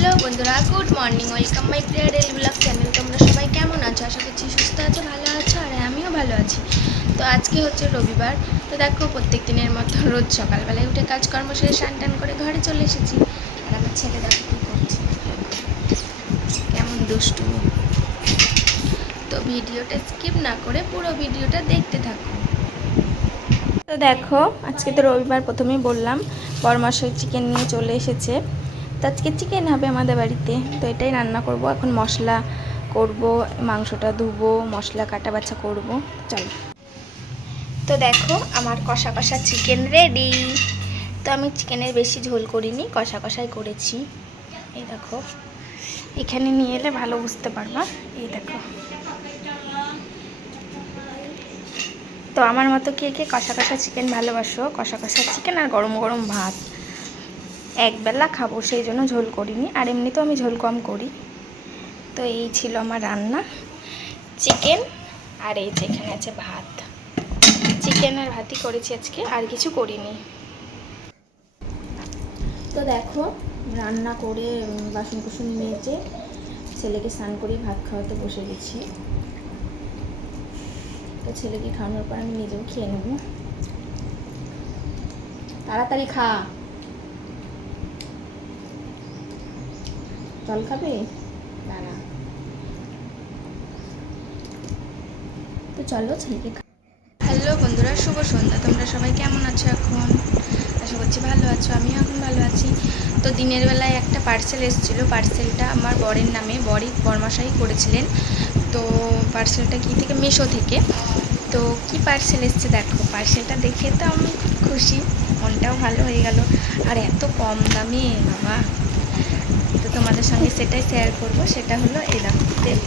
Hello বন্ধুরা, good morning, welcome my প্রিয়ার daily blog channel. তোমরা সবাই কেমন আছো? আশা করছি সুস্থ আছো, ভালো আছো, আর আমিও ভালো আছি। তো আজকে হচ্ছে রবিবার, তো দেখো প্রত্যেক দিনের মতো রোজ সকালবেলায় উঠে কাজকর্ম সেরে স্নান টান করে ঘরে চলে এসেছি। আর আমার ছেলে দেখো কী করছে। কেমন দুষ্টুমি। তো ভিডিওটা স্কিপ না করে পুরো ভিডিওটা দেখতে থাকো। তো দেখো, আজকে তো রবিবার প্রথমেই বললাম বরমাসই চিকেন নিয়ে চলে এসেছে। তো আজকে চিকেন হবে আমাদের বাড়িতে। তো এটাই রান্না করব। এখন মশলা করব, মাংসটা ধুবো, মশলা কাটা বাছা করব। চলো। তো দেখো, আমার কষা কষা চিকেন রেডি তো আমি চিকেনের বেশি ঝোল করিনি, কষা কষাই করেছি। এই দেখো। এখানে নিয়ে এলে ভালো বুঝতে পারবা। এই দেখো। তো আমার মতো কে কে কষা কষা চিকেন ভালোবাসো? কষা কষা চিকেন আর গরম গরম ভাত। একবেলা খাব, সেই জন্য ঝোল করিনি। আর এমনিতেও আমি ঝোল কম করি। তো এই ছিল আমার রান্না। চিকেন আর এই যে এখানে আছে ভাত। চিকেন আর ভাতই করেছি আজকে, আর কিছু করিনি। তো দেখো, রান্না করে বাসন কুসন মেজে ছেলেকে স্নান করে ভাত খাওয়াতে বসে গেছি। তো ছেলেকে খাওয়ানোর পর আমি নিজেও খেয়ে নেব। তাড়াতাড়ি খা। জল খাবে? না তো চলো ছেলেকে হ্যালো বন্ধুরা শুভ সন্ধ্যা। তোমরা সবাই কেমন আছো এখন? আশা করছি ভালো আছো আমিও এখন ভালো আছি। তো দিনের বেলায় একটা পার্সেল এসেছিল। পার্সেলটা আমার বরের নামে বরই বরমাশাই করেছিলেন। তো পার্সেলটা কি থেকে? মিশো থেকে। তো কি পার্সেল এসছে দেখো? পার্সেলটা দেখে তো আমি খুশি। মনটাও ভালো হয়ে গেল। আর এত কম দামে? বাবা। তো তোমাদের সঙ্গে সেটাই শেয়ার করব, সেটা হলো এই দেখো তেল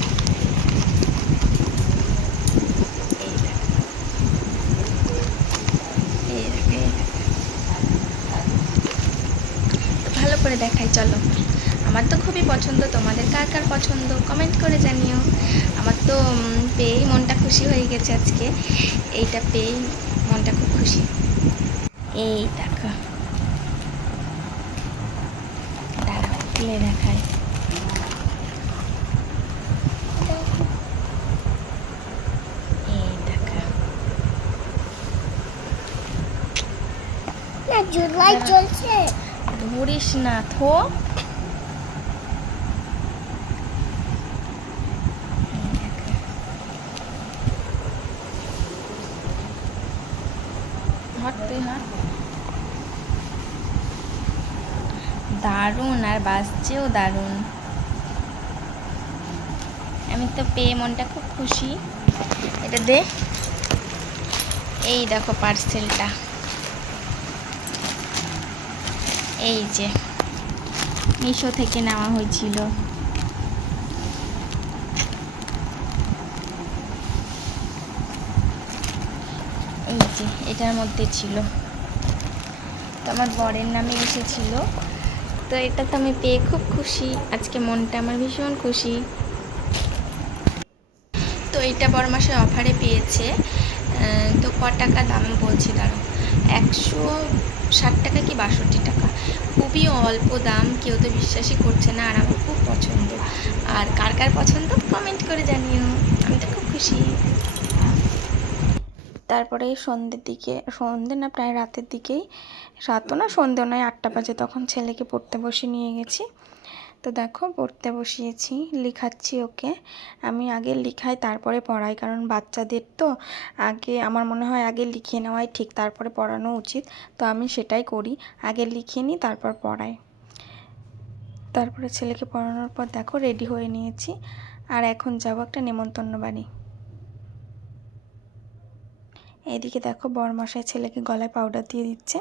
ভালো করে দেখাই, চলো। আমার তো খুবই পছন্দ, তোমাদের কার কার পছন্দ কমেন্ট করে জানিও। আমার তো পেয়েই মনটা খুশি হয়ে গেছে আজকে। এইটা পেয়েই মনটা খুব খুশি। এই দেখো। খুলে দেখায় এই দেখো। না জুলাই চলছে ধরিস না থো। এই দেখো। দারুণ, আর বাজছেও দারুণ। আমি তো পেয়ে মনটা খুব খুশি। এটা দে। এই দেখো পার্সেলটা এই যে, মিশো থেকে নেওয়া হয়েছিল। এই যে, এটার মধ্যে ছিল। তো আমার বরের নামে এসেছিল। তো এটা তো আমি পেয়ে খুব খুশি। আজকে মনটা আমার ভীষণ খুশি। তো এটা বড় মাসে অফারে পেয়েছে। তো ক টাকা দাম বলছি দাঁড়ো একশো ষাট টাকা কি বাষট্টি টাকা? খুবই অল্প দাম, কেউ তো বিশ্বাসই করছে না, আর আমার খুব পছন্দ। আর কার কার পছন্দ কমেন্ট করে জানিও। আমি তো খুব খুশি। তারপরে সন্ধ্যের দিকে, সন্ধ্যে না প্রায় রাতের দিকেই, রাতও না, সন্ধ্যেও নয়, আটটা বাজে তখন ছেলেকে পড়তে বসে নিয়ে গেছি। তো দেখো, পড়তে বসিয়েছি, লিখাচ্ছি ওকে। আমি আগে লিখাই, তারপরে পড়াই, কারণ বাচ্চাদের তো আগে, আমার মনে হয় আগে লিখিয়ে নেওয়াই ঠিক, তারপরে পড়ানো উচিত। তো আমি সেটাই করি, আগে লিখিয়ে নিই, তারপর পড়াই। তারপরে ছেলেকে পড়ানোর পর দেখো, রেডি হয়ে নিয়েছি। আর এখন যাব একটা নেমন্তন্ন বাড়ি। এইদিকে দেখো বরমশাই ছেলেকে গলায় পাউডার দিয়ে দিচ্ছে।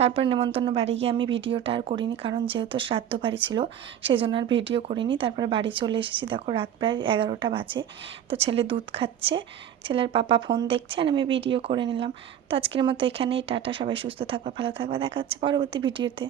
তারপর নেমন্তন্ন বাড়ি গিয়ে আমি ভিডিওটা আর করিনি, কারণ যেহেতু শ্রাদ্ধ বাড়ি ছিল সেই জন্য আর ভিডিও করিনি। তারপরে বাড়ি চলে এসেছি, দেখো রাত প্রায় এগারোটা বাজে। তো ছেলে দুধ খাচ্ছে, ছেলের পাপা ফোন দেখছে আর আমি ভিডিও করে নিলাম। তো আজকের মতো এখানেই, টাটা, সবাই সুস্থ থাকবে, ভালো থাকবে, দেখা হচ্ছে পরবর্তী ভিডিওতে